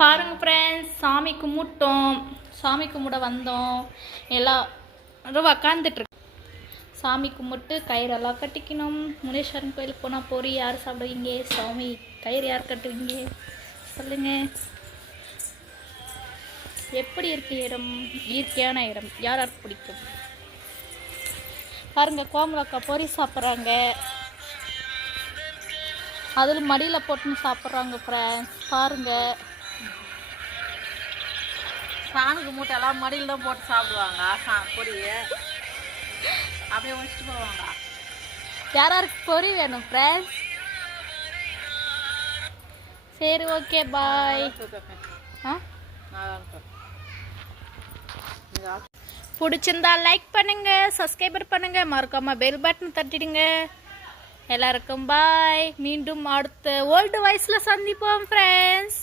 பாருங்க ஃப்ரெண்ட்ஸ், சாமி கும்பிட்டோம். சாமி கும்பிட வந்தோம். எல்லாரும் உக்காந்துட்டுருக்கு. சாமி கும்பிட்டு கயிறெல்லாம் கட்டிக்கணும். முனீஸ்வரன் கோயிலுக்கு போனால் பொறி யார் சாப்பிடுவீங்க? சாமி கயிறு யார் கட்டுவீங்க சொல்லுங்க. எப்படி இருக்கு இடம்? இயற்கையான இடம். யார் யாருக்கு பிடிக்கும்? பாருங்க, கோமலக்கா பொறி சாப்பிட்றாங்க. அதில் மடியில் போட்டுன்னு சாப்பிட்றாங்க ஃப்ரெண்ட்ஸ். பாருங்க, சாமிக்கு மூட்டையெல்லாம் மடியில் தான் போட்டு சாப்பிடுவாங்க. பொரிய அப்படியே வச்சுட்டு போவாங்க. யாருக்கு பொறி வேணும் ஃப்ரெண்ட்ஸ்? சரி, ஓகே, பாய். பிடிச்சிருந்தா லைக் பண்ணுங்க, சப்ஸ்கிரைபர் பண்ணுங்க, மறக்காம பெல் பட்டன் தட்டிடுங்க. எல்லாருக்கும் பாய். மீண்டும் அடுத்த ஓல்டு வாய்ஸ்ல சந்திப்போம் ஃப்ரெண்ட்ஸ்.